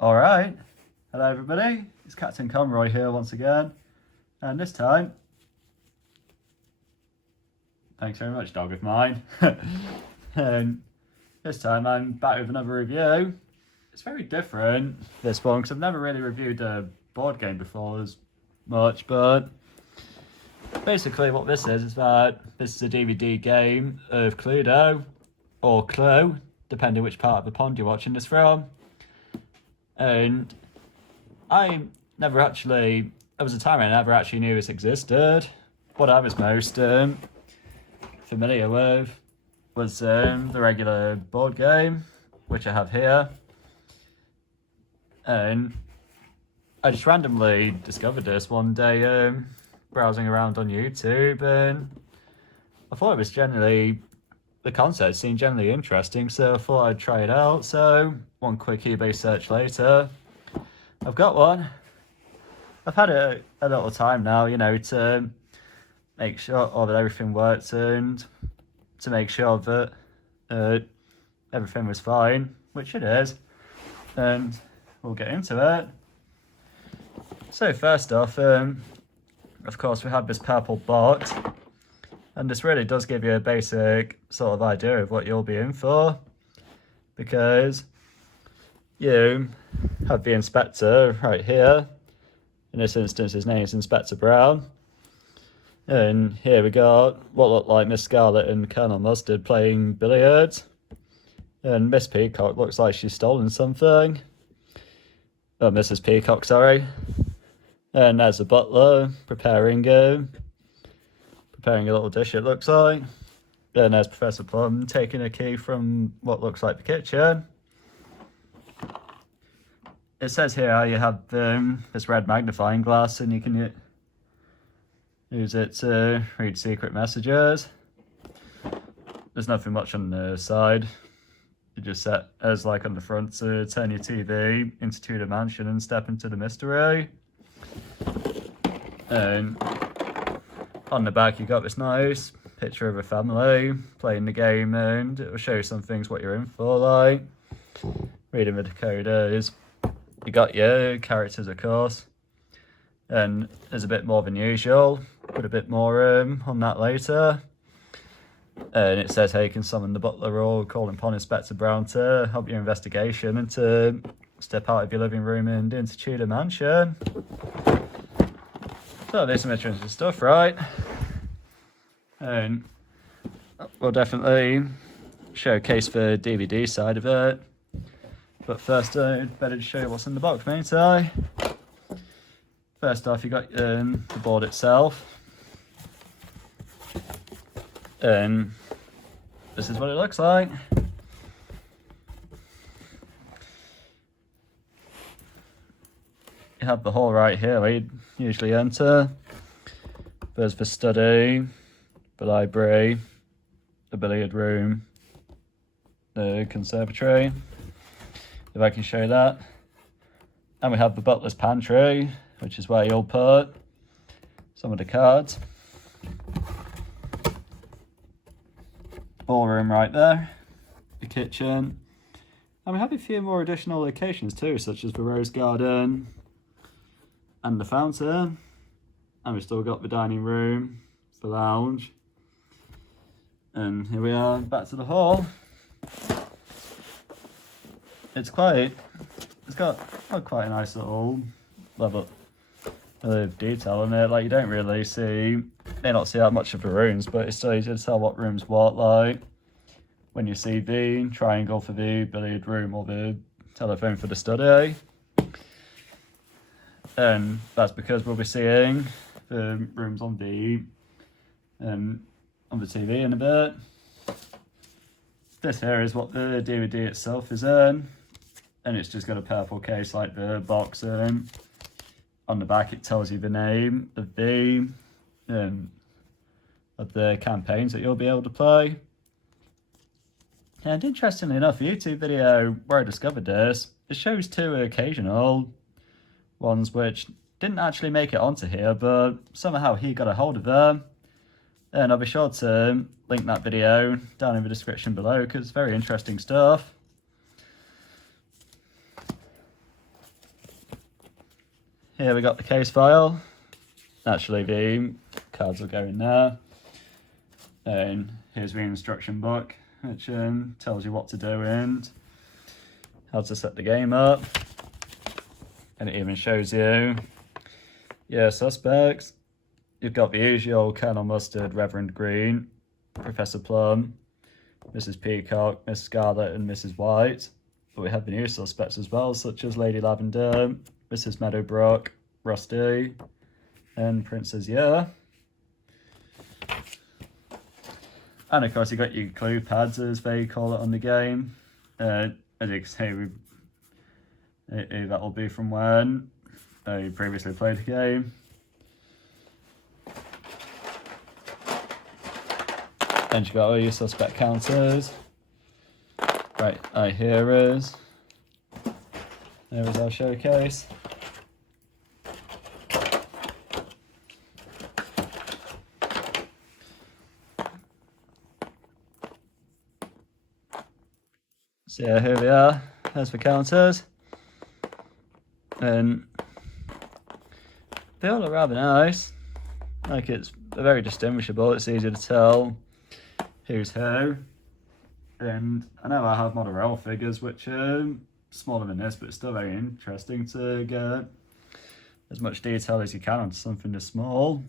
Alright, hello everybody, it's Captain Conroy here once again, and this time, thanks very much dog of mine, and this time I'm back with another review. It's very different, this one, because I've never really reviewed a board game before as much, but basically what this is that this is a DVD game of Cluedo, or Clue, depending which part of the pond you're watching this from. And there was a time I never actually knew this existed. What I was most familiar with was the regular board game, which I have here. And I just randomly discovered this one day browsing around on YouTube, and I thought it was the concept seemed generally interesting, so I thought I'd try it out. So one quick eBay search later, I've got one. I've had it a little time now, to make sure that everything works and to make sure that everything was fine, which it is, and we'll get into it. So first off, of course, we have this purple box. And this really does give you a basic sort of idea of what you'll be in for, because you have the inspector right here. In this instance, his name is Inspector Brown. And here we got what looked like Miss Scarlet and Colonel Mustard playing billiards. And Miss Peacock looks like she's stolen something. Oh, Mrs. Peacock, sorry. And there's the butler preparing a little dish, it looks like. Then there's Professor Plum taking a key from what looks like the kitchen. It says here how you have this red magnifying glass, and you can use it to read secret messages. There's nothing much on the side. You just set as like on the front to turn your TV into two-dimension and step into the mystery. And on the back, you got this nice picture of a family playing the game, and it will show you some things what you're in for, like reading the decoders. You got your characters, of course, and there's a bit more than usual. Put a bit more on that later. And it says how you can summon the butler or call upon Inspector Brown to help your investigation and to step out of your living room and into Tudor Mansion. So there's some interesting stuff, right? And we'll definitely showcase the DVD side of it. But first, I'd better show you what's in the box, mayn't I? First off, you got the board itself. And this is what it looks like. You have the hall right here where you'd usually enter. There's the study, the library, the billiard room, the conservatory, if I can show that. And we have the butler's pantry, which is where you'll put some of the cards. Ballroom right there, the kitchen. And we have a few more additional locations too, such as the rose garden and the fountain. And we've still got the dining room, the lounge. And here we are, back to the hall. It's got quite a nice little level of detail in it. Like, you don't really may not see that much of the rooms, but it's still easy to tell what rooms what, like when you see the triangle for the billiard room or the telephone for the study. And that's because we'll be seeing the rooms on the TV in a bit. This here is what the DVD itself is in, and it's just got a purple case like the box. On the back, it tells you the name of the campaigns that you'll be able to play. And interestingly enough, the YouTube video where I discovered this, it shows two occasional ones which didn't actually make it onto here, but somehow he got a hold of them. And I'll be sure to link that video down in the description below, because it's very interesting stuff. here we got the case file. Actually, the cards will go in there. And here's the instruction book, which tells you what to do and how to set the game up. And it even shows you your suspects. You've got the usual Colonel Mustard, Reverend Green, Professor Plum, Mrs. Peacock, Miss Scarlet, and Mrs. White. But we have the new suspects as well, such as Lady Lavender, Mrs. Meadowbrook, Rusty, and Princess Yeah. And of course, you got your clue pads, as they call it on the game. As you can see, that'll be from when you previously played the game. And you got all your suspect counters. Right, here is. There is our showcase. So yeah, here we are. There's the counters. And they all look rather nice. Like, it's very distinguishable. It's easy to tell who's who. And I know I have model rail figures, which are smaller than this, but it's still very interesting to get as much detail as you can onto something this small.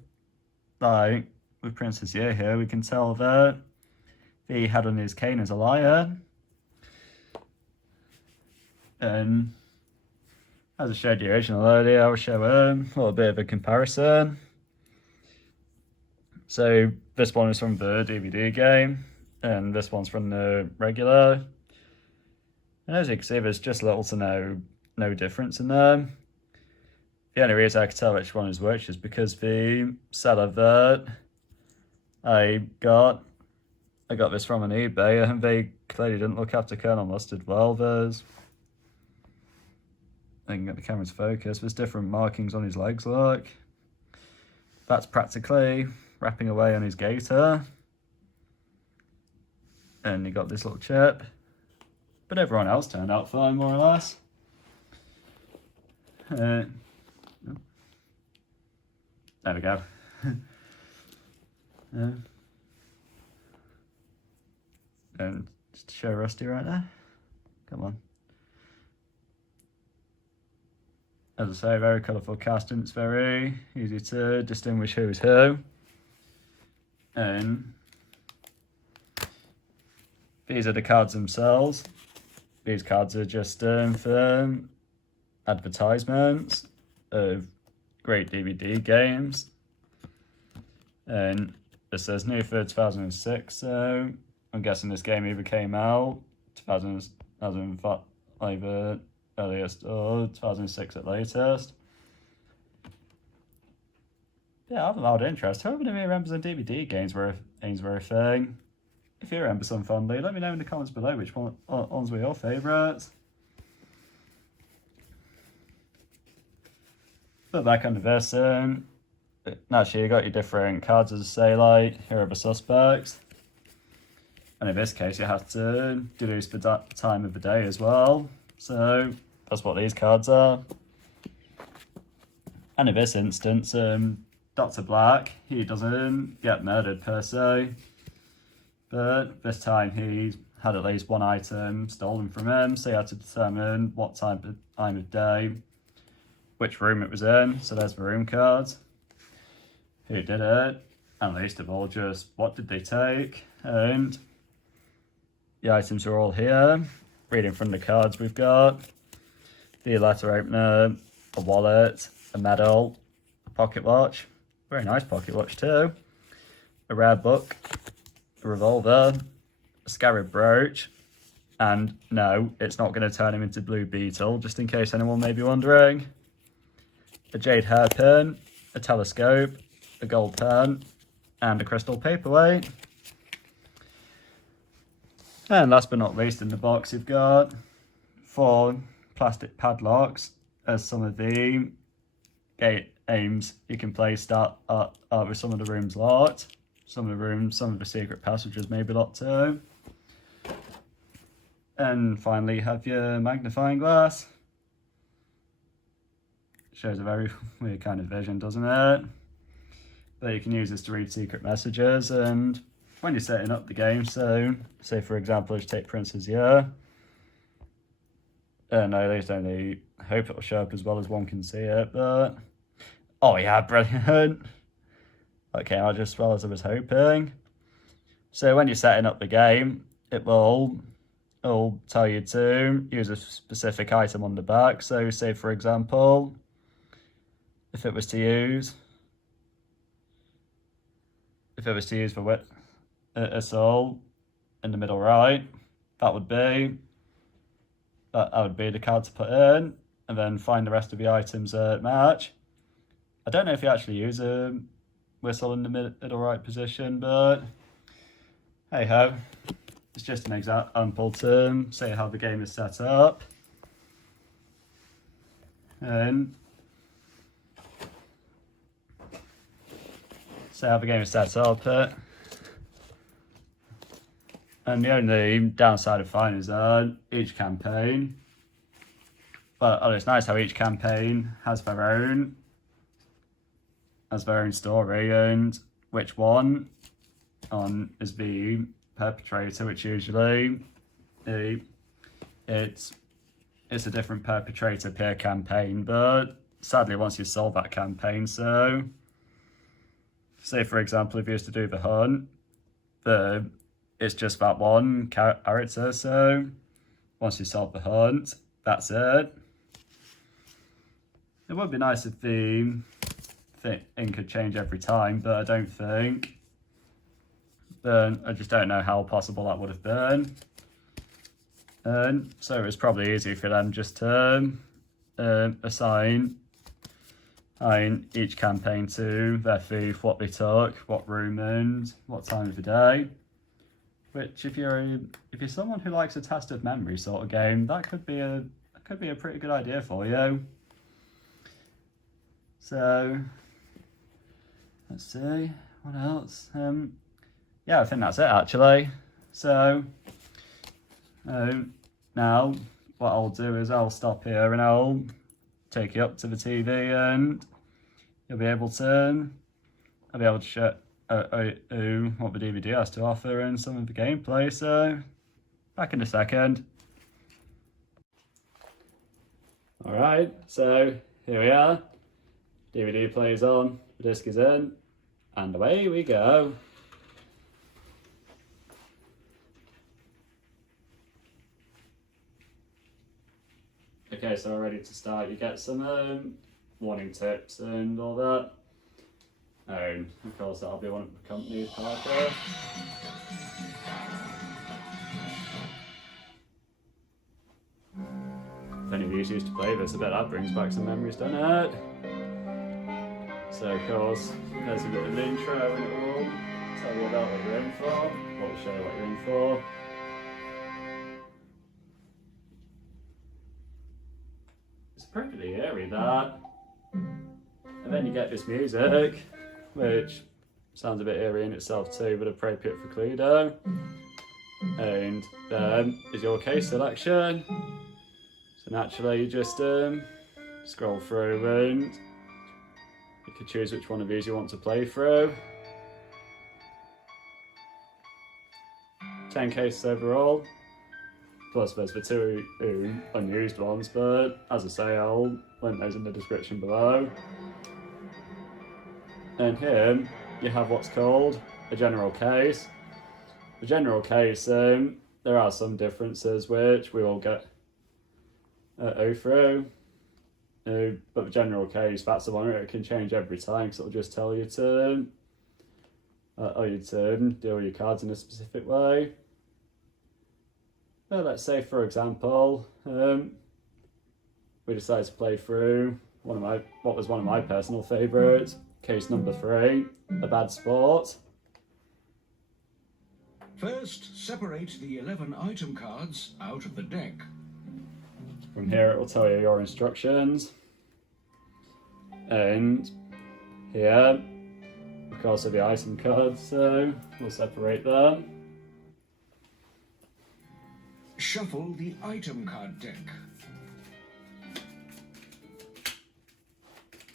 Like with Princess Year here, we can tell that the head on his cane is a lion. And as I showed you originally earlier, I'll show a little bit of a comparison. So this one is from the DVD game, and this one's from the regular. And as you can see, there's just little to no difference in them. The only reason I can tell which one is which is because the seller that I got this from on eBay, and they clearly didn't look after Colonel Mustard well. I can get the camera's focus. There's different markings on his legs, look. That's practically wrapping away on his gaiter. And you got this little chip. But everyone else turned out fine, more or less. There we go. And just show Rusty right there. Come on. As I say, very colourful cast, and it's very easy to distinguish who's who. And these are the cards themselves. These cards are just for advertisements of great DVD games. And it says new for 2006, so I'm guessing this game either came out 2005 either earliest or 2006 at latest. Yeah, I have a lot of interest. Who remembers when DVD games were a thing? If you remember some fondly, let me know in the comments below which ones were your favourites. But back onto this, naturally you got your different cards, as I say, like here are the suspects. And in this case you have to deduce the time of the day as well. So that's what these cards are. And in this instance, Dr. Black, he doesn't get murdered per se. But this time he had at least one item stolen from him, so he had to determine what time of day, which room it was in. So there's the room cards. Who did it? And least of all, just what did they take? And the items are all here. Reading from the cards, we've got the letter opener, a wallet, a medal, a pocket watch, very nice pocket watch too, a rare book, a revolver, a scarab brooch, and no, it's not going to turn him into Blue Beetle, just in case anyone may be wondering, a jade hairpin, a telescope, a gold pen, and a crystal paperweight. And last but not least in the box, you've got 4 plastic padlocks as some of the gate aims you can place start with some of the rooms locked. Some of the secret passages may be locked too. And finally you have your magnifying glass. Shows a very weird kind of vision, doesn't it? But you can use this to read secret messages, and when you're setting up the game, so say for example, let's take Prince's Year. No, at least only hope it'll show up as well as one can see it, but oh yeah, brilliant. Okay, I just as well as I was hoping. So when you're setting up the game, it'll tell you to use a specific item on the back. So say for example, if it was to use for a soul in the middle right, that would be the card to put in, and then find the rest of the items that match. I don't know if you actually use a whistle in the middle right position, but hey ho, it's just an example to say how the game is set up. And say how the game is set up. And the only downside of fine is that each campaign, well, it's nice how each campaign has their own story, and which one is the perpetrator, which usually it's a different perpetrator per campaign, but sadly once you solve that campaign, so say for example if you used to do the hunt, it's just that one character, so once you solve the hunt, that's it. It would be nice if the thing could change every time, but I don't think. Then I just don't know how possible that would have been. And so it's probably easy for them just to assign each campaign to their thief, what they took, what room, and what time of the day. Which, if you're someone who likes a test of memory sort of game, that could be a pretty good idea for you. So let's see what else. Yeah, I think that's it actually. So now what I'll do is I'll stop here and I'll take you up to the TV, and I'll be able to show what the DVD has to offer and some of the gameplay. So back in a second. Alright, so here we are. DVD plays on, the disc is in, and away we go. Okay, so we're ready to start. You get some warning tips and all that. And of course that'll be one of the company's Parker. If any of you used to play this, I bet that brings back some memories, doesn't it? So of course, there's a bit of an intro and it will tell you about what you're in for, or will show you what you're in for. It's pretty eerie, that. And then you get this music, which sounds a bit eerie in itself too, but appropriate for Cluedo. And then is your case selection. So naturally you just scroll through and you can choose which one of these you want to play through. 10 cases overall. Plus there's the 2 unused ones, but as I say, I'll link those in the description below. And here you have what's called a general case. The general case, there are some differences which we will get through. But the general case, that's the one where it can change every time, because it'll just tell you to deal your cards in a specific way. Let's say, for example, we decided to play through what was one of my personal favourites, case number 3, a bad sport. First, separate the 11 item cards out of the deck. From here it will tell you your instructions. And here, of course, are the item cards, so we'll separate them. Shuffle the item card deck.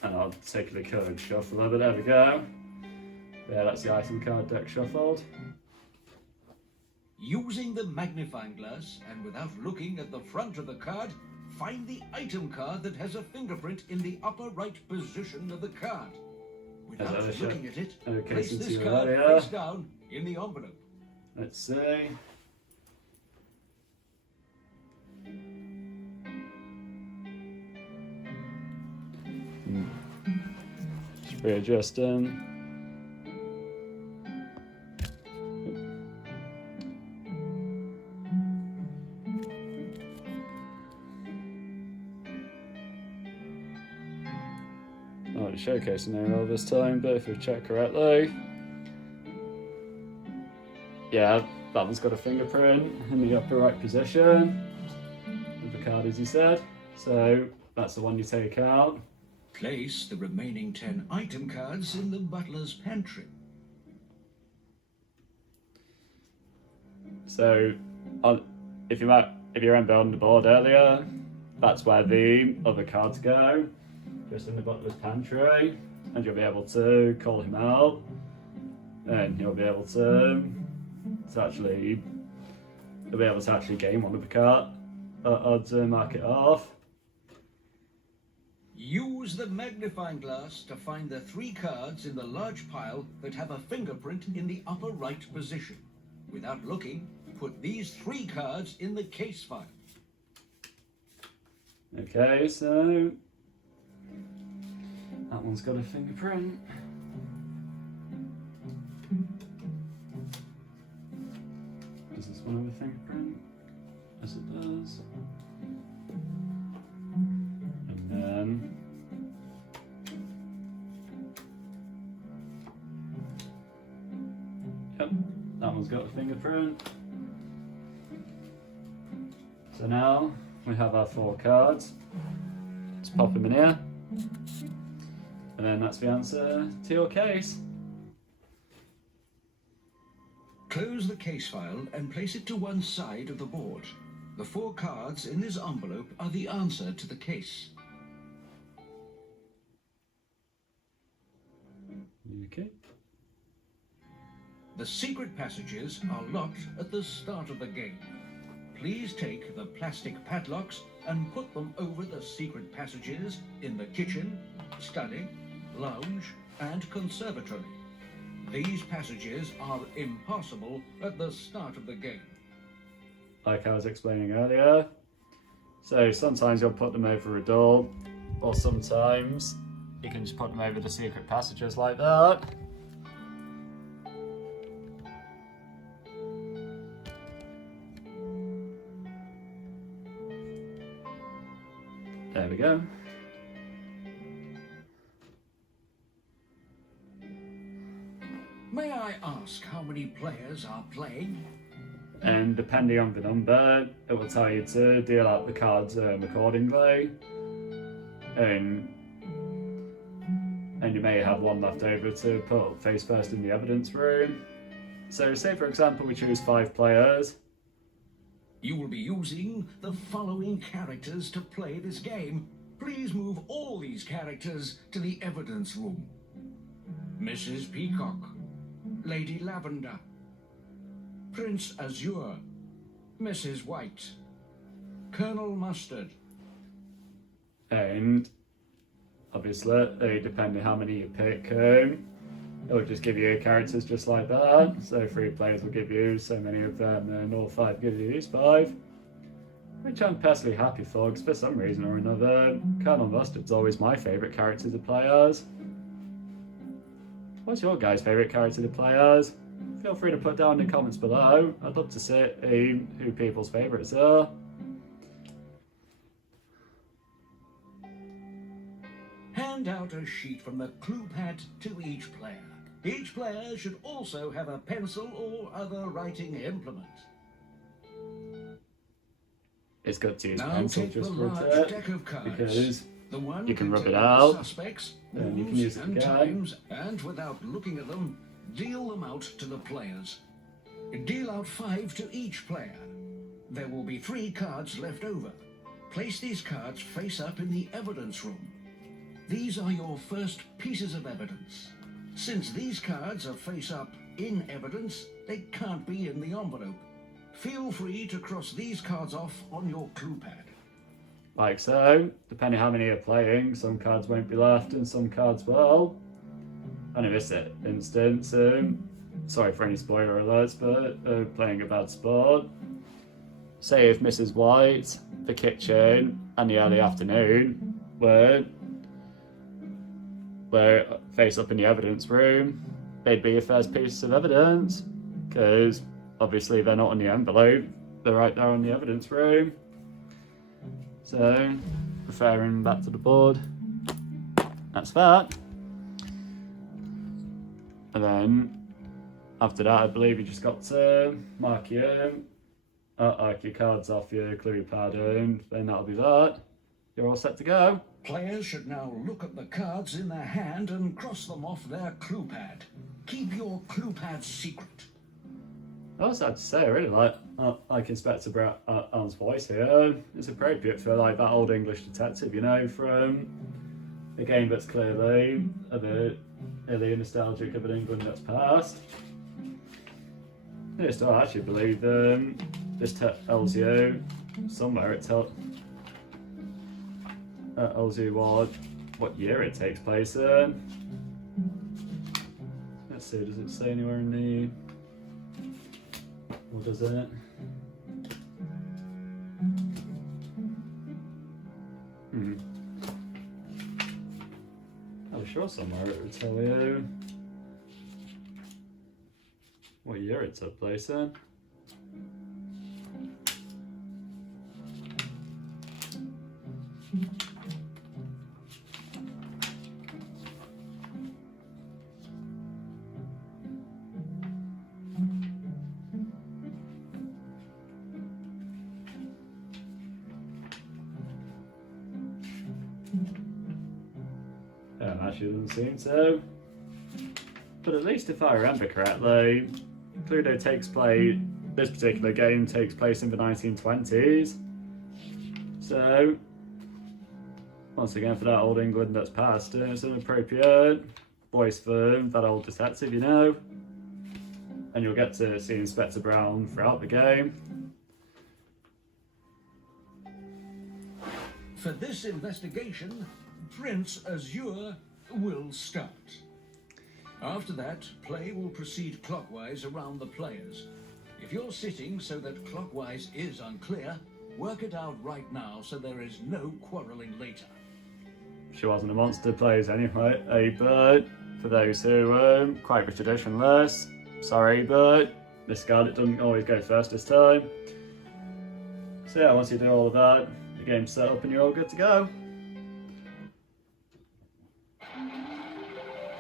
And I'll take the card shuffle, but there we go. Yeah, that's the item card deck shuffled. Using the magnifying glass and without looking at the front of the card, find the item card that has a fingerprint in the upper right position of the card. Without looking at it, place this card face down in the envelope. Let's see. Just readjusting. Not showcasing it all this time, but if we check correctly, yeah, that one's got a fingerprint in the upper right position of the card, as you said. So that's the one you take out. Place the remaining 10 item cards in the butler's pantry. So, if you remember on the board earlier, that's where the other cards go, just in the butler's pantry, and you'll be able to call him out, and you'll be able to actually gain one of the cards and mark it off. Use the magnifying glass to find the 3 cards in the large pile that have a fingerprint in the upper right position. Without looking, put these 3 cards in the case file. Okay, so that one's got a fingerprint. Does this one have a fingerprint? Yes, it does. And then yep, that one's got a fingerprint. So now we have our 4 cards. Let's pop them in here. And then that's the answer to your case. Close the case file and place it to one side of the board. The 4 cards in this envelope are the answer to the case. Okay. The secret passages are locked at the start of the game. Please take the plastic padlocks and put them over the secret passages in the kitchen, study, lounge, and conservatory. These passages are impossible at the start of the game. Like I was explaining earlier. So sometimes you'll put them over a door, or sometimes you can just put them over the secret passages like that. There we go. May I ask how many players are playing? And depending on the number, it will tell you to deal out the cards accordingly. And you may have one left over to put face first in the evidence room. So say for example we choose 5 players. You will be using the following characters to play this game. Please move all these characters to the evidence room. Mrs. Peacock, Lady Lavender, Prince Azure, Mrs. White, Colonel Mustard. And obviously, depending how many you pick, it will just give you characters just like that. So 3 players will give you so many of them, and all 5 give you these 5. Which I'm personally happy for, because for some reason or another, Colonel Mustard's always my favourite character to play as. What's your guys' favourite character to play as? Feel free to put down in the comments below. I'd love to see who people's favourites are. Hand out a sheet from the clue pad to each player. Each player should also have a pencil or other writing implement. It's good to use Now pencil take just the for large it, deck of cards. because The one you can rub it containing out, suspects, and you can moves use it and again. times, and without looking at them, deal them out to the players. Deal out 5 to each player. There will be 3 cards left over. Place these cards face up in the evidence room. These are your first pieces of evidence. Since these cards are face up in evidence, they can't be in the envelope. Feel free to cross these cards off on your clue pad. Like so, depending how many you're playing, some cards won't be left and some cards will. And in this instance, sorry for any spoiler alerts, but playing a bad sport. Say if Mrs. White, the kitchen, and the early afternoon were face up in the evidence room, they'd be your first piece of evidence, because obviously they're not on the envelope, they're right there on the evidence room. So, referring back to the board, that's that. And then, after that, I believe you just got to mark your cards off your clue pad, and then that'll be that. You're all set to go. Players should now look at the cards in their hand and cross them off their clue pad. Keep your clue pad secret. I also have to say, I really like Inspector Brown's voice here. It's appropriate for like that old English detective, you know, from a game that's clearly a bit nostalgic of an England that's past. I still actually believe this tells you somewhere. It tells you what year it takes place in. Let's see, does it say anywhere in the... Or does it? I'm sure somewhere it would tell you what year it took place in. Actually doesn't seem so. But at least if I remember correctly, Cluedo this particular game takes place in the 1920s. So, once again, for that old England that's past, it's an appropriate voice for that old detective, you know. And you'll get to see Inspector Brown throughout the game. For this investigation, Prince Azure will start. After that, play will proceed clockwise around the players. If you're sitting so that clockwise is unclear, work it out right now so there is no quarrelling later. She wasn't a monster plays anyway, but for those who are quite the traditionalists, sorry, but this card, it doesn't always go first this time. So yeah, once you do all of that, the game's set up and you're all good to go.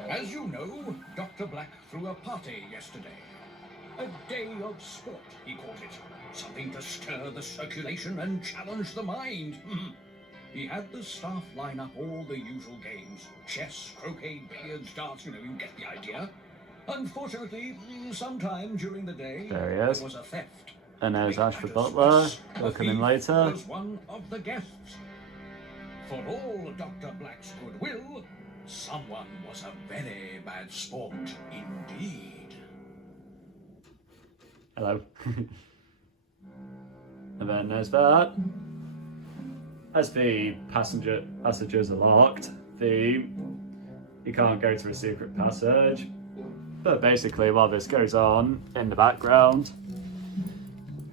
As you know, Dr. Black threw a party yesterday. A day of sport, he called it. Something to stir the circulation and challenge the mind. He had the staff line up all the usual games. Chess, croquet, billiards, darts, you get the idea. Unfortunately, sometime during the day, there was a theft. And there's Ashford Butler, he'll come in later. Was one of the guests. For all Dr. Black's goodwill, someone was a very bad sport indeed. Hello. And then there's that. As the passages are locked, you can't go to a secret passage. But basically, while this goes on in the background,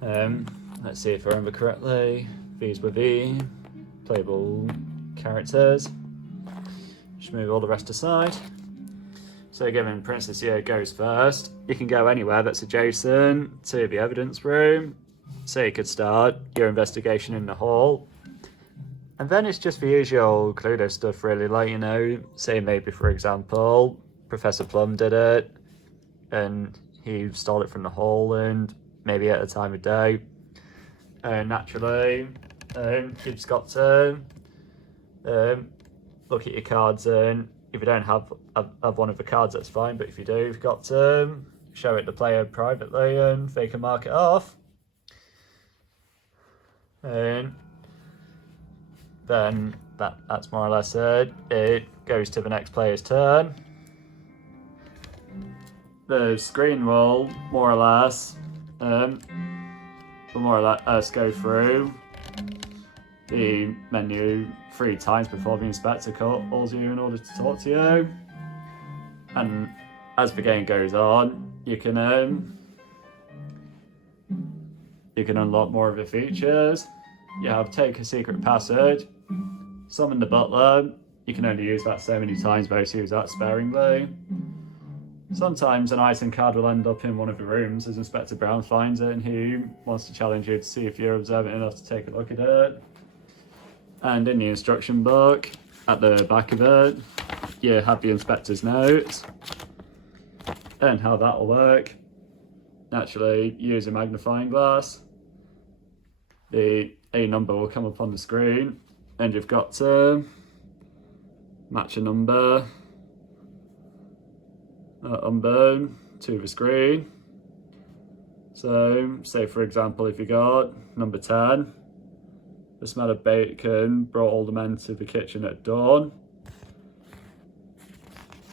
let's see if I remember correctly. These were the playable characters. Just move all the rest aside. So given Princess Year goes first, you can go anywhere that's adjacent to the evidence room. So you could start your investigation in the hall. And then it's just the usual Cluedo stuff really, like, say maybe for example, Professor Plum did it, and he stole it from the hall, and maybe at a time of day. And naturally, you've just got to look at your cards, and if you don't have one of the cards, that's fine, but if you do, you've got to show it to the player privately and they can mark it off. And then that's more or less it. It goes to the next player's turn. The screen will more or less go through the menu 3 times before the inspector calls you in order to talk to you. And as the game goes on, you can unlock more of the features. You have take a secret passage, summon the butler. You can only use that so many times, but use that sparingly. Sometimes an item card will end up in one of the rooms as Inspector Brown finds it, and he wants to challenge you to see if you're observant enough to take a look at it. And in the instruction book, at the back of it, you have the inspector's notes and how that will work. Naturally, use a magnifying glass. A number will come up on the screen, and you've got to match a number to the screen. So, say for example, if you got number 10, the smell of bacon brought all the men to the kitchen at dawn.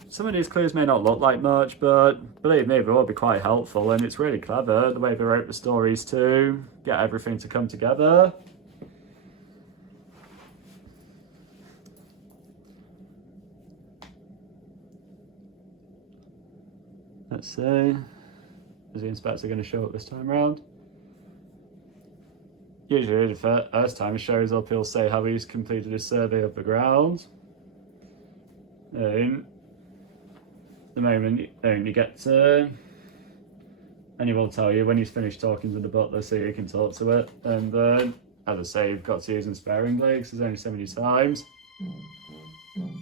Some of these clues may not look like much, but believe me, they will be quite helpful, and it's really clever the way they wrote the stories to get everything to come together. Let's see, is the inspector going to show up this time around? Usually the first time he shows up, he'll say how he's completed his survey of the ground. And the moment you get to, and he will tell you when he's finished talking to the butler so you can talk to it. And then, as I say, you've got to use them sparingly because there's only so many times.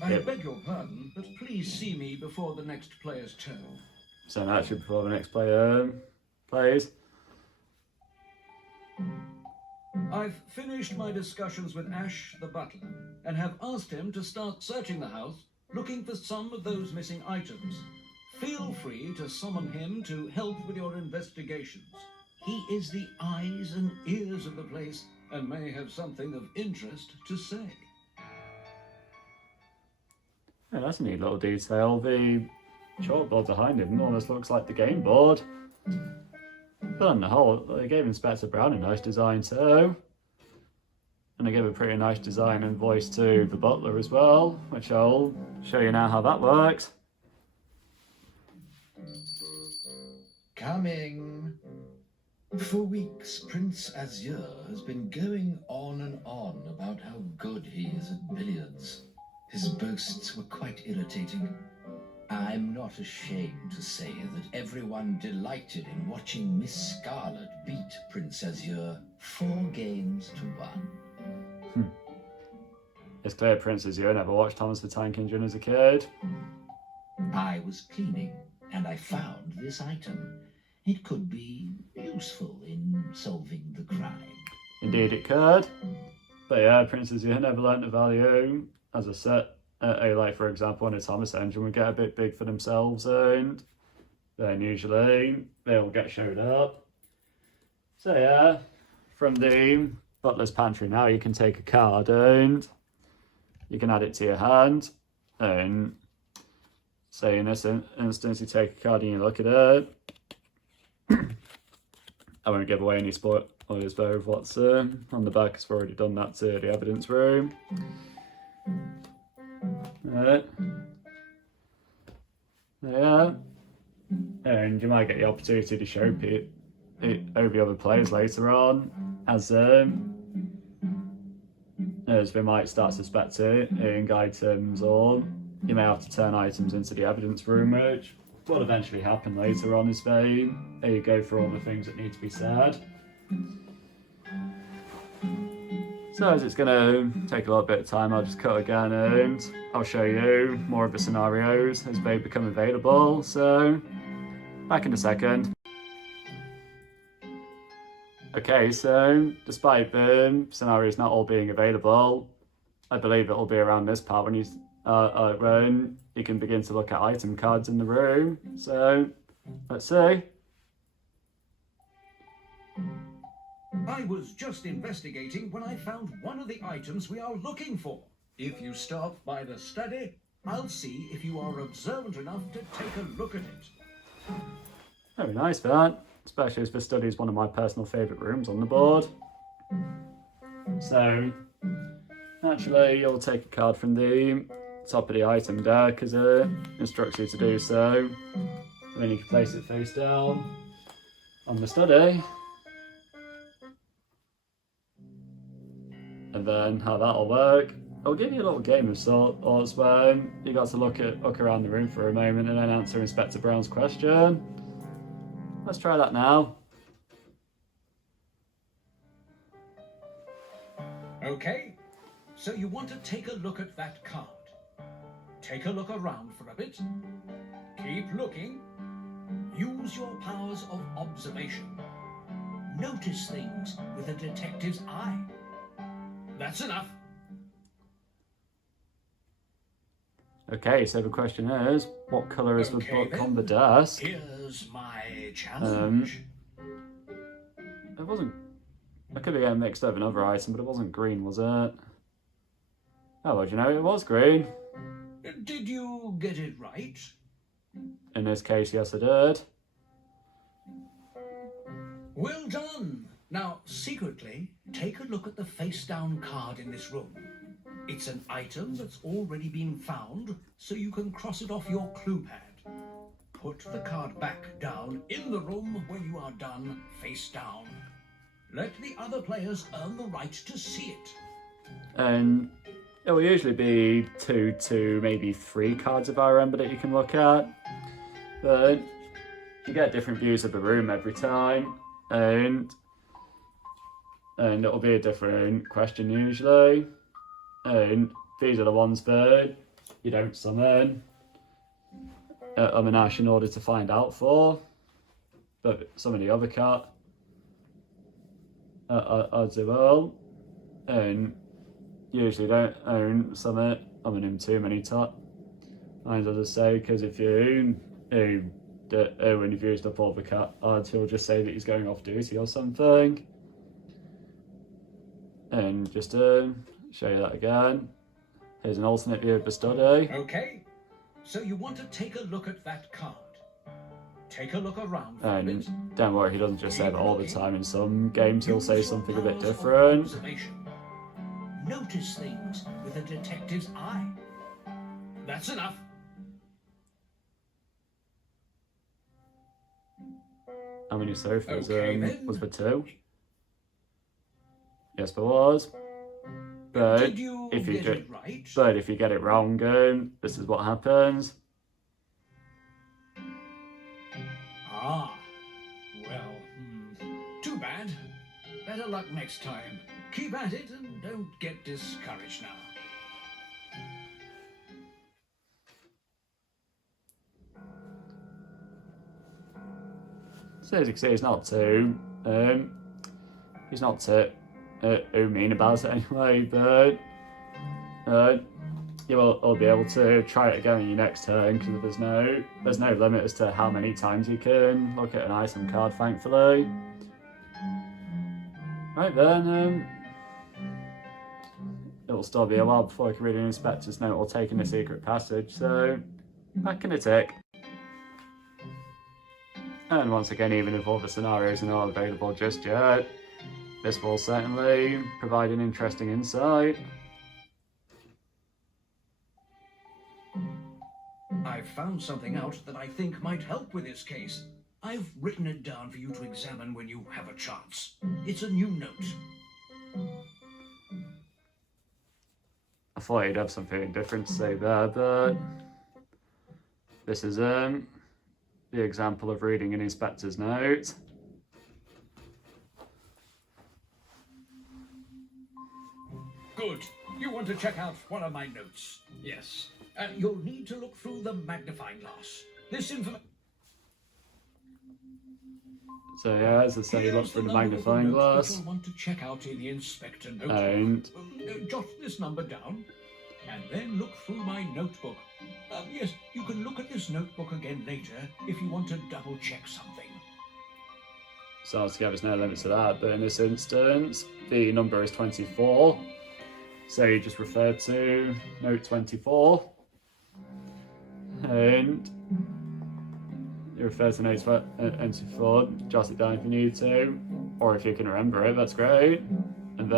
I beg your pardon, but please see me before the next player's turn. So naturally before the next player plays. I've finished my discussions with Ash the butler and have asked him to start searching the house, looking for some of those missing items. Feel free to summon him to help with your investigations. He is the eyes and ears of the place and may have something of interest to say. Yeah, that's a neat little detail. The chalkboard behind him almost looks like the game board. But on the whole, they gave Inspector Brown a nice design too. And they gave a pretty nice design and voice to the butler as well, which I'll show you now how that works. Coming. For weeks, Prince Azure has been going on and on about how good he is at billiards. His boasts were quite irritating. I'm not ashamed to say that everyone delighted in watching Miss Scarlet beat Prince Azure 4 games to 1. It's clear Prince Azure never watched Thomas the Tank Engine as a kid. I was cleaning and I found this item. It could be useful in solving the crime. Indeed it could. But yeah, Prince Azure never learnt the value. As I said, like for example, when a Thomas engine would get a bit big for themselves, and then usually they'll get showed up. So yeah, from the butler's pantry now you can take a card and you can add it to your hand, and say in this instance you take a card and you look at it. I won't give away any spoilers though of what's on the back, because we've already done that to the evidence room. Yeah, and you might get the opportunity to show it over the other players later on, as they might start suspecting items, or you may have to turn items into the evidence room, which will eventually happen later on as they go through all the things that need to be said. So as it's going to take a little bit of time, I'll just cut again and I'll show you more of the scenarios as they become available. So, back in a second. Okay, so despite the scenarios not all being available, I believe it'll be around this part when you can begin to look at item cards in the room. So, let's see. I was just investigating when I found one of the items we are looking for. If you stop by the study, I'll see if you are observant enough to take a look at it. Very nice, that. Especially as the study is one of my personal favourite rooms on the board. So, naturally, you'll take a card from the top of the item deck as it instructs you to do so. And then you can place it face down on the study. And then how that'll work, it'll give you a little game of sorts where you got to look around the room for a moment and then answer Inspector Brown's question. Let's try that now. Okay, so you want to take a look at that card. Take a look around for a bit. Keep looking. Use your powers of observation. Notice things with a detective's eye. That's enough. Okay, so the question is, what colour is the book then. on the desk? Here's my challenge. It wasn't... I could be getting mixed up with another item, but it wasn't green, was it? Oh, well, you know, it was green. Did you get it right? In this case, yes, I did. Well done. Now, secretly, take a look at the face-down card in this room. It's an item that's already been found, so you can cross it off your clue pad. Put the card back down in the room when you are done, face down. Let the other players earn the right to see it. And it will usually be 2 to maybe 3 cards if I remember that you can look at. But you get different views of the room every time, and it'll be a different question usually. And these are the ones that you don't summon a Minash in order to find out for, but some of the other odds they will, and usually don't summon him too many times. I'll just say, because if you when you've used up all the cards, he'll just say that he's going off duty or something. And just to show you that again, here's an alternate view of the study. Okay, so you want to take a look at that card. Take a look around for a bit. And don't worry, he doesn't just say that all the time. In some games, he'll say something a bit Use your different. powers of observation. Notice things with a detective's eye. That's enough. How many sofas Okay, then. was there 2? Yes, there was. But Did you if you get get it right? But if you get it wrong, this is what happens. Ah, well, too bad. Better luck next time. Keep at it and don't get discouraged now. So as you can see, he's not too mean about it anyway, but you will be able to try it again in your next turn, because there's no limit as to how many times you can look at an item card, thankfully. Right then, it'll still be a while before I can read an inspector's note or take in a secret passage, so back in a tick. And once again, even if all the scenarios are not available just yet, this will certainly provide an interesting insight. I've found something out that I think might help with this case. I've written it down for you to examine when you have a chance. It's a new note. I thought you'd have something different to say there, but this is the example of reading an inspector's note. Good. You want to check out one of my notes? Yes. You'll need to look through the magnifying glass. This information... So yeah, as I say, look through the magnifying glass. You'll want to check out in the inspector notebook. And Jot this number down, and then look through my notebook. Yes, you can look at this notebook again later if you want to double check something. So altogether there's no limit to that, but in this instance the number is 24, so you just refer to note 24 and you refer to note 24, jot it down if you need to, or if you can remember it, that's great. And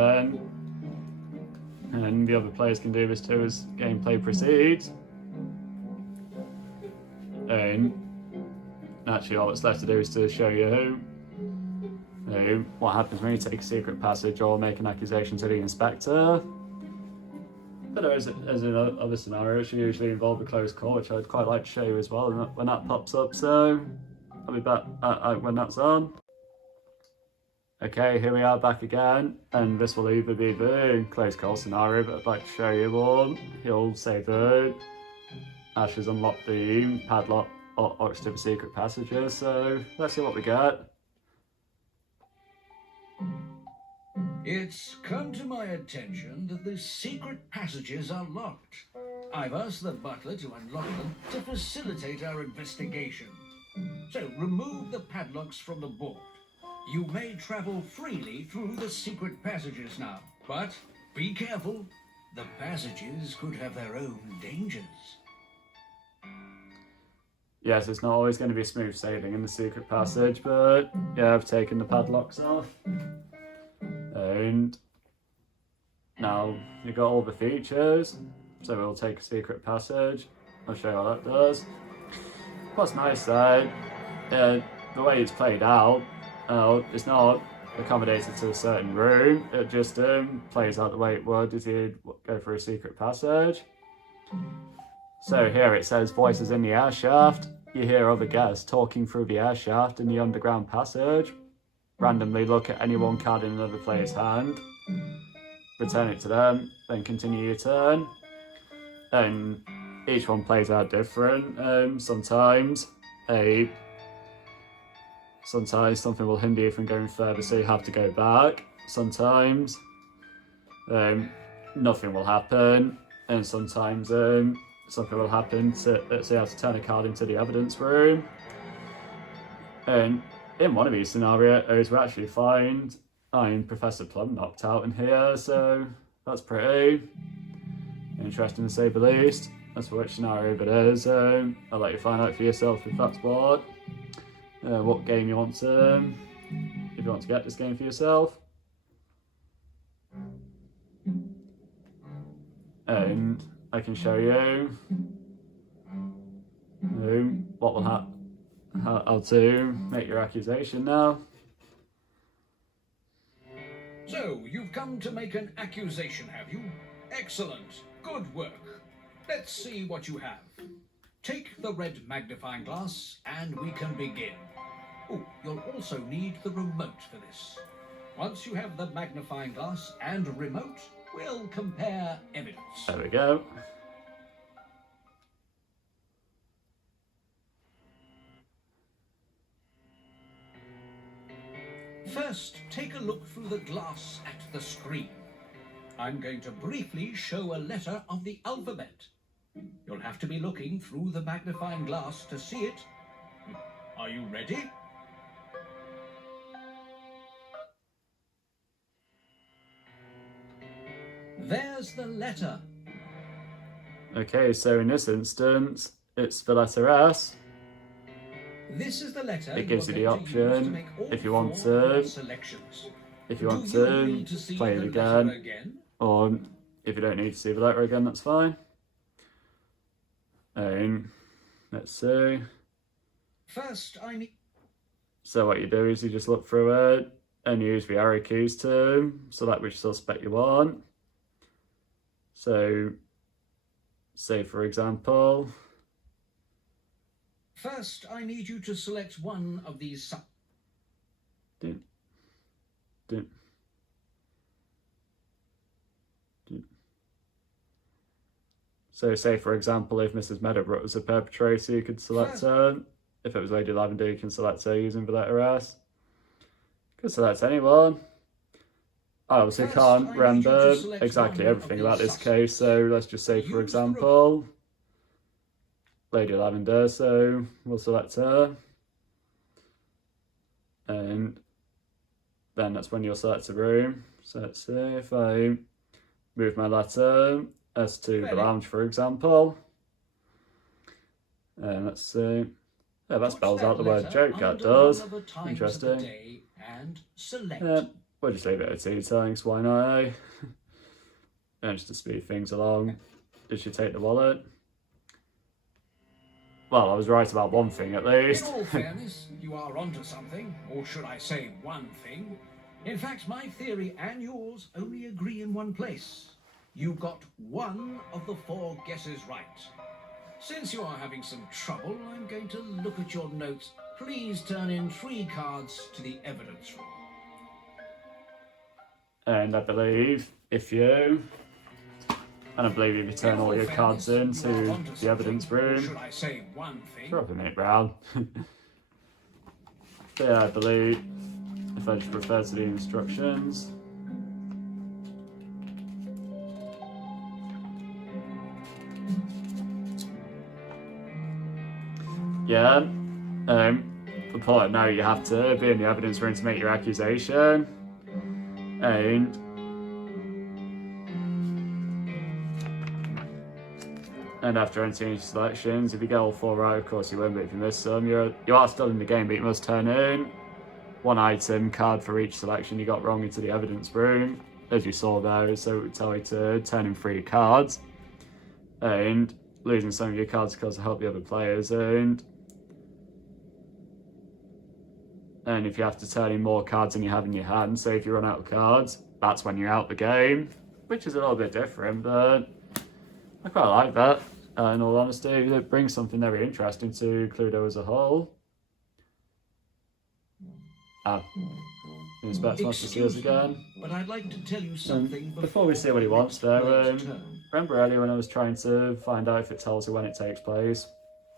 the other players can do this too as gameplay proceeds. And actually all that's left to do is to show you what happens when you take a secret passage or make an accusation to the inspector. But as in other scenarios, you usually involve a close call, which I'd quite like to show you as well when that pops up, so I'll be back when that's on. Okay, here we are back again, and this will either be the close call scenario, but I'd like to show you one. He'll say that Ash has unlocked the padlock or to the secret passages, so let's see what we get. It's come to my attention that the secret passages are locked. I've asked the butler to unlock them to facilitate our investigation. So remove the padlocks from the board. You may travel freely through the secret passages now, but be careful. The passages could have their own dangers. Yes, it's not always going to be smooth sailing in the secret passage, but yeah, I've taken the padlocks off. And now you've got all the features, so we'll take a secret passage. I'll show you what that does. What's nice though, the way it's played out, it's not accommodated to a certain room, it just plays out the way it would if you go for a secret passage. So here it says voices in the air shaft. You hear other guests talking through the air shaft in the underground passage. Randomly look at any one card in another player's hand, return it to them, then continue your turn. And each one plays out different. Sometimes something will hinder you from going further, so you have to go back. Sometimes nothing will happen, and sometimes something will happen, so you have to turn a card into the evidence room. And in one of these scenarios, we actually find Professor Plum knocked out in here, so that's pretty interesting to say the least. As for which scenario it is, I'll let you find out for yourself if that's what game you want to, if you want to get this game for yourself. And I can show you what will happen. How to make your accusation now. So, you've come to make an accusation, have you? Excellent. Good work. Let's see what you have. Take the red magnifying glass and we can begin. Oh, you'll also need the remote for this. Once you have the magnifying glass and remote, we'll compare evidence. There we go. First, take a look through the glass at the screen. I'm going to briefly show a letter of the alphabet. You'll have to be looking through the magnifying glass to see it. Are you ready? There's the letter. Okay, so in this instance, it's the letter S. This is the letter. It gives you the option if you want to play it again, or if you don't need to see the letter again, that's fine. Let's see. First, I need. So what you do is you just look through it and use the arrow keys to select which suspect you want. So, say for example. First, I need you to select one of these. So, say for example, if Mrs. Meadowbrook was a perpetrator, you could select her. If it was Lady Lavender, you can select her using the letter S. You could select anyone. I obviously can't remember exactly everything about this case, so let's just say, for example, Lady Lavender, so we'll select her. And then that's when you'll select a room. So let's see if I move my letter S to the lounge, for example. And let's see. Yeah, that spells out the word joke, that does. Interesting. We'll just leave it at tea times, why not, eh? And just to speed things along. Did you take the wallet? Well, I was right about one thing at least. In all fairness, you are onto something, or should I say one thing. In fact, my theory and yours only agree in one place. You got one of the 4 guesses right. Since you are having some trouble, I'm going to look at your notes. Please turn in 3 cards to the evidence room. And I believe if you turn all your cards into the evidence room. Should I say one thing? Drop a minute, Brown. Yeah, I believe if I just refer to the instructions. Yeah, important note, you have to be in the evidence room to make your accusation. And after entering your selections, if you get all 4 right, of course you win, but if you miss some, you are still in the game, but you must turn in 1 item card for each selection you got wrong into the evidence room, as you saw there, so it would tell you to turn in 3 cards. And losing some of your cards because to help the other players, and if you have to turn in more cards than you have in your hand, so if you run out of cards, that's when you're out the game, which is a little bit different, but I quite like that. In all honesty, it brings something very interesting to Cluedo as a whole. The inspector wants to see us again. But I'd like to tell you something before we see what he wants though, remember earlier when I was trying to find out if it tells you when it takes place?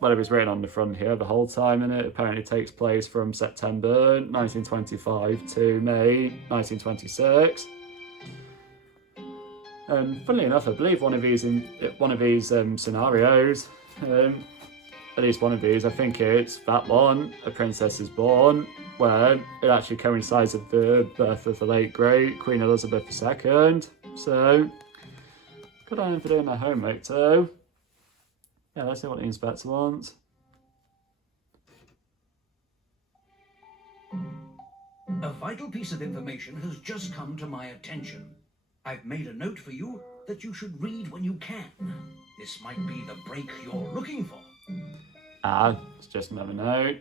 Well, it was written on the front here the whole time, and it apparently takes place from September 1925 to May 1926. And funnily enough, I believe one of these scenarios, at least one of these, I think it's that one, A Princess is Born, where it actually coincides with the birth of the late great Queen Elizabeth II. So, good on them for doing their homework too. Yeah, let's see what the inspector wants. A vital piece of information has just come to my attention. I've made a note for you that you should read when you can. This might be the break you're looking for. It's just another note.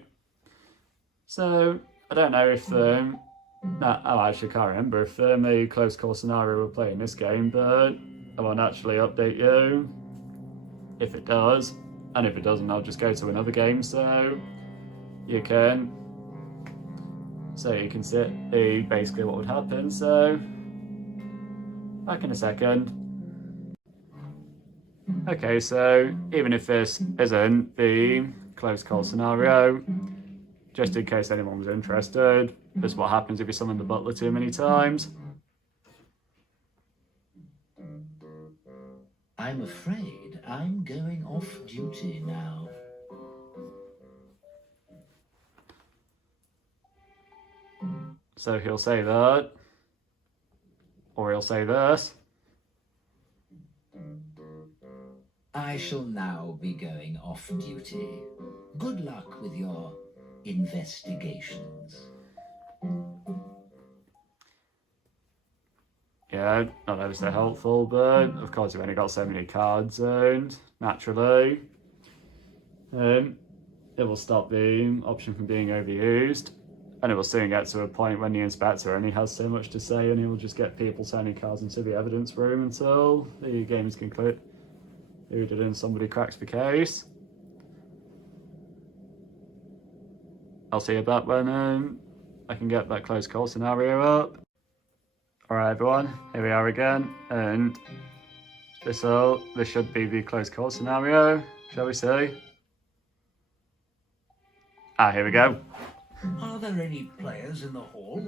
So, I don't know if, I actually can't remember if a close call scenario will play in this game, but I won't actually update you if it does. And if it doesn't, I'll just go to another game so you can see basically what would happen. So, back in a second. Okay, so even if this isn't the close call scenario, just in case anyone was interested, this is what happens if you summon the butler too many times. I'm afraid I'm going off duty now. So he'll say that, or he'll say this. I shall now be going off duty. Good luck with your investigations. Yeah, not ever so helpful, but of course you've only got so many cards, and naturally, it will stop the option from being overused, and it will soon get to a point when the inspector only has so much to say, and he will just get people turning cards into the evidence room until the game is concluded and somebody cracks the case. I'll see you back when I can get that close call scenario up. Alright everyone, here we are again, and this should be the close call scenario, shall we see? Here we go. Are there any players in the hall?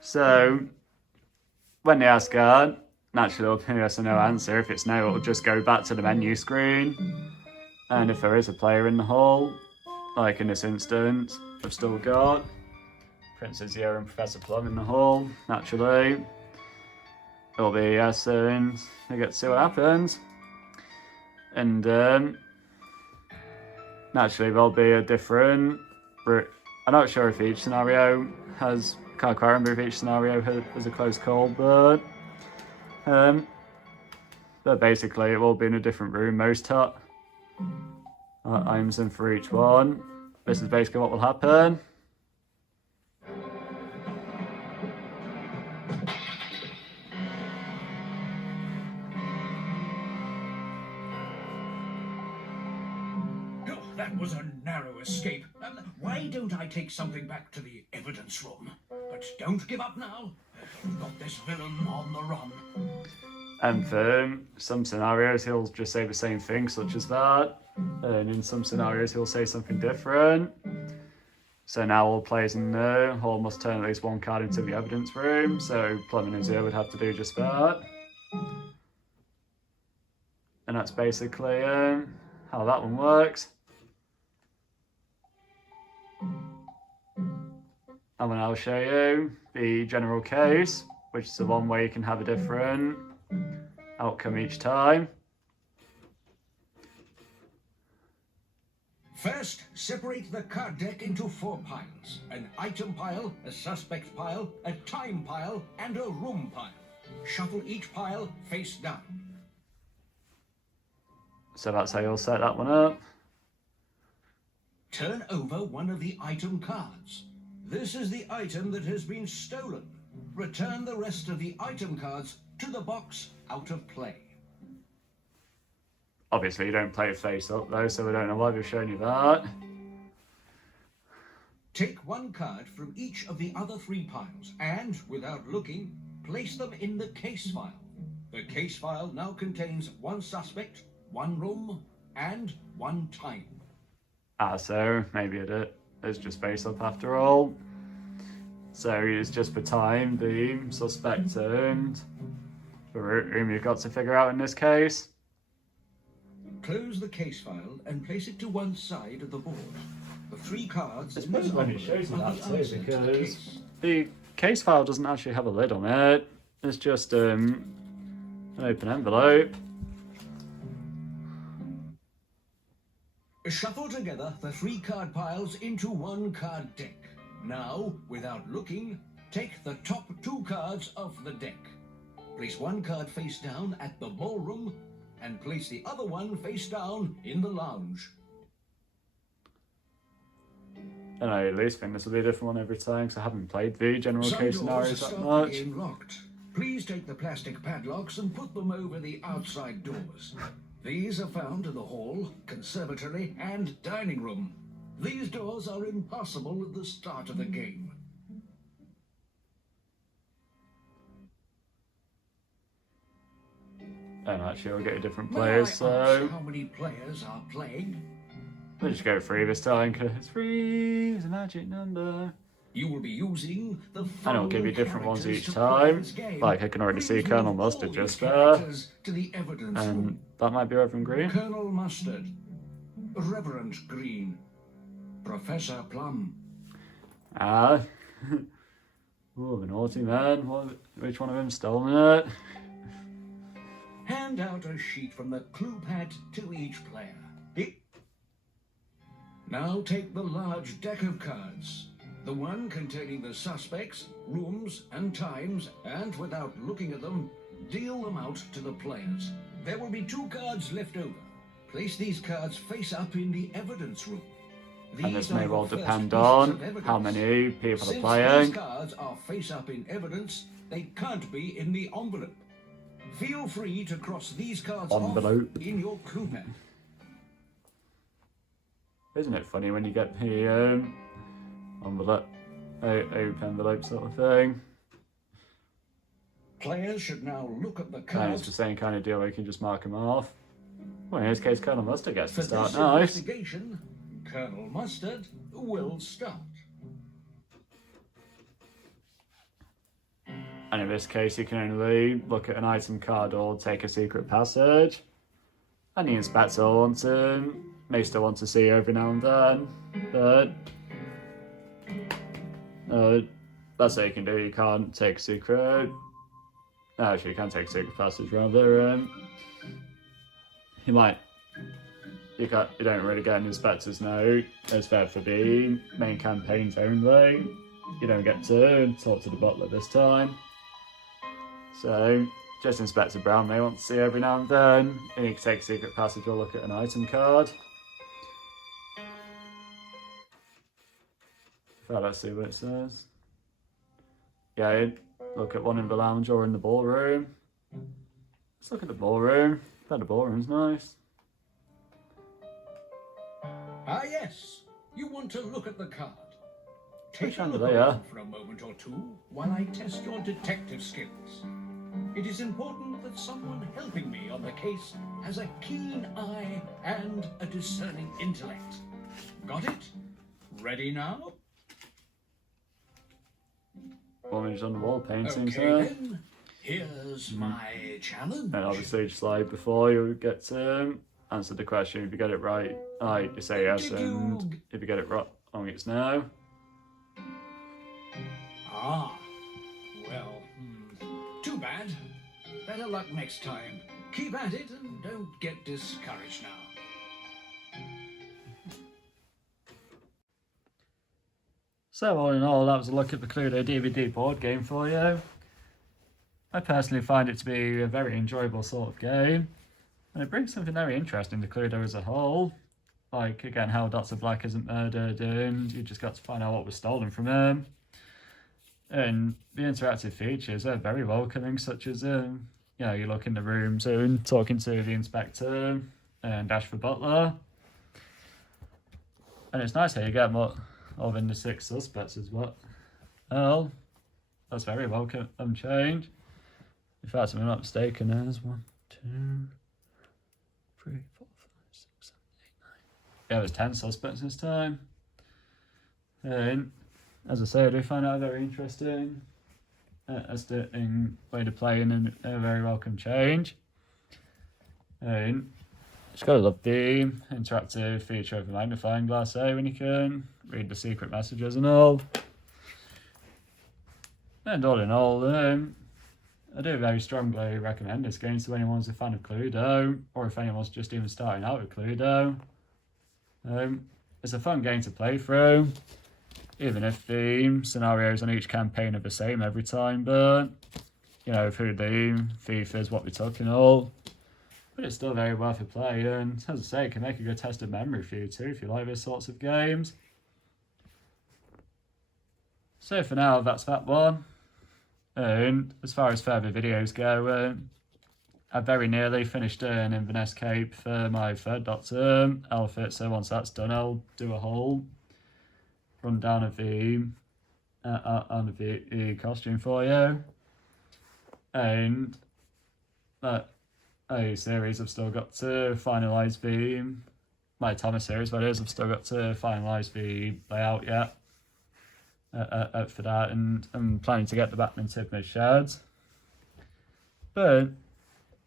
So, when they ask that, naturally it'll be yes or no answer. If it's no, it'll just go back to the menu screen. And if there is a player in the hall, like in this instance, I've still got Princess Zero and Professor Plum in the hall, naturally. It'll be yes, and we get to see what happens. And naturally there'll be a different route. I'm not sure if each scenario has, can't quite remember if each scenario has a close call, but basically it will be in a different room most times, and for each one, this is basically what will happen. That was a narrow escape. Why don't I take something back to the evidence room? But don't give up now. You've got this villain on the run. And for some scenarios, he'll just say the same thing, such as that. And in some scenarios, he'll say something different. So now all players in the hall must turn at least one card into the evidence room. So Plum and Zero would have to do just that. And that's basically how that one works. And then I'll show you the general case, which is the one where you can have a different outcome each time. First, separate the card deck into 4 piles. An item pile, a suspect pile, a time pile, and a room pile. Shuffle each pile face down. So that's how you'll set that one up. Turn over one of the item cards. This is the item that has been stolen. Return the rest of the item cards to the box out of play. Obviously, you don't play it face up though, so we don't know why we've shown you that. Take one card from each of the other 3 piles and, without looking, place them in the case file. The case file now contains 1 suspect, 1 room, and 1 time. So maybe it's just face up after all. So it's just for time, the suspect, and the room you've got to figure out in this case. Close the case file and place it to one side of the board. The 3 cards. It's better when it shows you are that the too, answer to the because case. the case file doesn't actually have a lid on it. It's just an open envelope. Shuffle together the 3 card piles into 1 card deck. Now, without looking, take the top 2 cards off the deck. Place 1 card face down at the ballroom and place the other one face down in the lounge. And I at least think this will be a different one every time, because I haven't played the general Some case doors scenarios that start the much. game locked. Please take the plastic padlocks and put them over the outside doors. These are found in the hall, conservatory, and dining room. These doors are impossible at the start of the game. And actually, we'll get you different May I players, ask so how many players are playing? we'll just go 3 this time, because 3 is a magic number. You will be using the And it'll give you following different ones characters each to play time. this game. Like, I can already see Please Colonel move Mustard all just these there. characters to the evidence And room. that might be Reverend Green. Colonel Mustard, Reverend Green, Professor Plum. Ah. Ooh, the naughty man. Which one of them stolen it? Hand out a sheet from the clue pad to each player. Now take the large deck of cards, the one containing the suspects, rooms, and times, and without looking at them, deal them out to the players. There will be 2 cards left over. Place these cards face up in the evidence room. And this These may are well your first depend pieces on of evidence. how many people are Since these playing. cards are face up in evidence, they can't be in the envelope. Feel free to cross these cards Envelope. off in your clue pad. Isn't it funny when you get the envelope, open envelope sort of thing? Players should now look at the And it's cards. the same kind of deal where you can just mark them off. Well, in this case, Colonel Mustard gets For to start this nice. investigation, Colonel Mustard will start. And in this case, you can only look at an item card or take a secret passage. And the inspector may still want to see you every now and then, but That's what you can do. You can't take a secret. No, actually, you can take a secret passage rather. You might. You don't really get an inspector's note. It's fair for the main campaigns only. You don't get to talk to the butler this time. So, just Inspector Brown may want to see every now and then. And you can take a secret passage or look at an item card. Right, let's see what it says. Yeah, look at one in the lounge or in the ballroom. Let's look at the ballroom. The ballroom's nice. Ah, yes. You want to look at the card. Take a look chandelier. around for a moment or two while I test your detective skills. It is important that someone helping me on the case has a keen eye and a discerning intellect. Got it? Ready now? Image on the wall paintings Okay here. then, here's my challenge. And obviously, just like before, you get to answer the question. If you get it right, you say yes, and if you get it wrong, it's no. Ah, well, too bad. Better luck next time. Keep at it and don't get discouraged now. So all in all, that was a look at the Cluedo DVD board game for you. I personally find it to be a very enjoyable sort of game, and it brings something very interesting to Cluedo as a whole. Like, again, how Dr. Black isn't murdered, and you just got to find out what was stolen from him. And the interactive features are very welcoming, such as, you look in the rooms and talking to the inspector and Ash the butler. And it's nice how you get more of in the 6 suspects as well. Well, that's very welcome change. In fact, if I'm not mistaken, there's 1, 2, 3, 4, 5, 6, 7, 8, 9. Yeah, there's 10 suspects this time. And as I say, I do find that very interesting. As the way to play and a very welcome change. And just gotta love the interactive feature of the magnifying glass there when you can read the secret messages and all. And all in all, I do very strongly recommend this game to anyone who's a fan of Cluedo, or if anyone's just even starting out with Cluedo. It's a fun game to play through, even if the scenarios on each campaign are the same every time, but, who the thief is, what we took and all. But it's still very worth a play, and as I say, it can make a good test of memory for you too, if you like those sorts of games. So for now, that's that one. And as far as further videos go, I've very nearly finished an Inverness Cape for my 3rd Doctor outfit, so once that's done, I'll do a whole rundown of the on the costume for you. And a series I've still got to finalise my Thomas series, but I've still got to finalise the layout yet. For that, and I'm planning to get the Batman Tipmid shards, but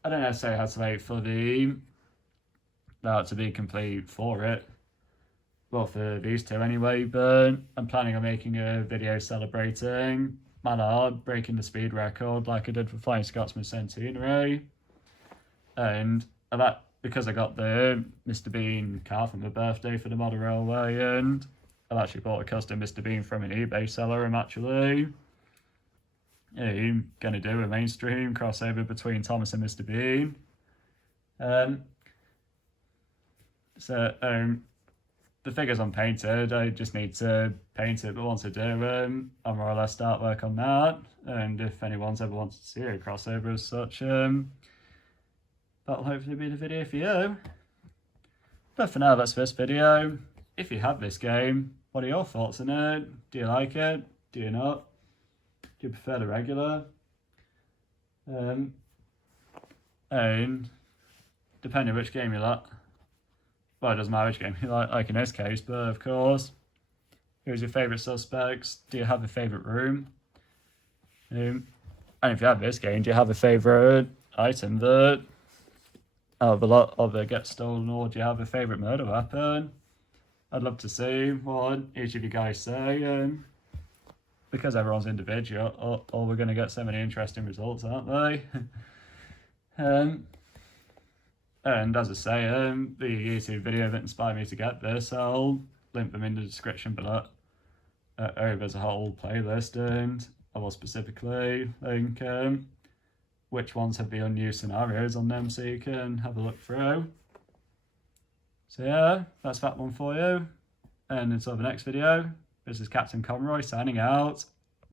I don't necessarily have to wait for the layout to be complete for it. Well, for these two anyway, but I'm planning on making a video celebrating Mallard breaking the speed record like I did for Flying Scotsman Centenary. And because I got the Mr. Bean car for my birthday for the model railway, and I've actually bought a custom Mr. Bean from an eBay seller. I'm actually going to do a mainstream crossover between Thomas and Mr. Bean. The figure's unpainted. I just need to paint it, but once I do, I'll more or less start work on that. And if anyone's ever wanted to see a crossover as such, that'll hopefully be the video for you. But for now, that's this video. If you have this game, what are your thoughts on it? Do you like it? Do you not? Do you prefer the regular? And depending on which game you like, well, it doesn't matter which game you like in this case, but of course, who's your favourite suspects? Do you have a favourite room? And if you have this game, do you have a favourite item that out of a lot of it gets stolen, or do you have a favourite murder weapon? I'd love to see what each of you guys say. because everyone's individual, or we're going to get so many interesting results, aren't they? And as I say, the YouTube video that inspired me to get this, I'll link them in the description below. Over as a whole playlist, and I will specifically link which ones have the unused scenarios on them so you can have a look through. So yeah, that's that one for you. And until the next video, this is Captain Conroy signing out.